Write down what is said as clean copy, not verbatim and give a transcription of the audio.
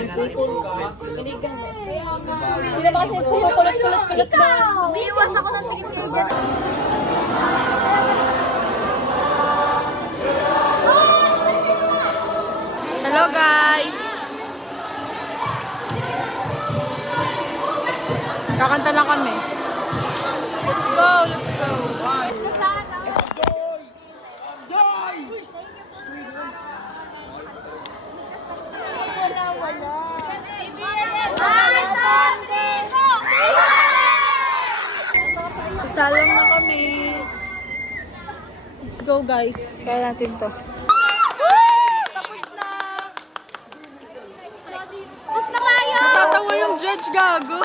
Sila ba kasi kumukulot-kulot-kulot ba? Umiiwas ako ng tingin kayo dyan. Hello guys! Kakanta lang kami. Let's go! Let's go! Sasalong na kami. Let's go guys. Kaya natin to. Tapos na! Tapos na kayo! Natatawa yung judge, gago.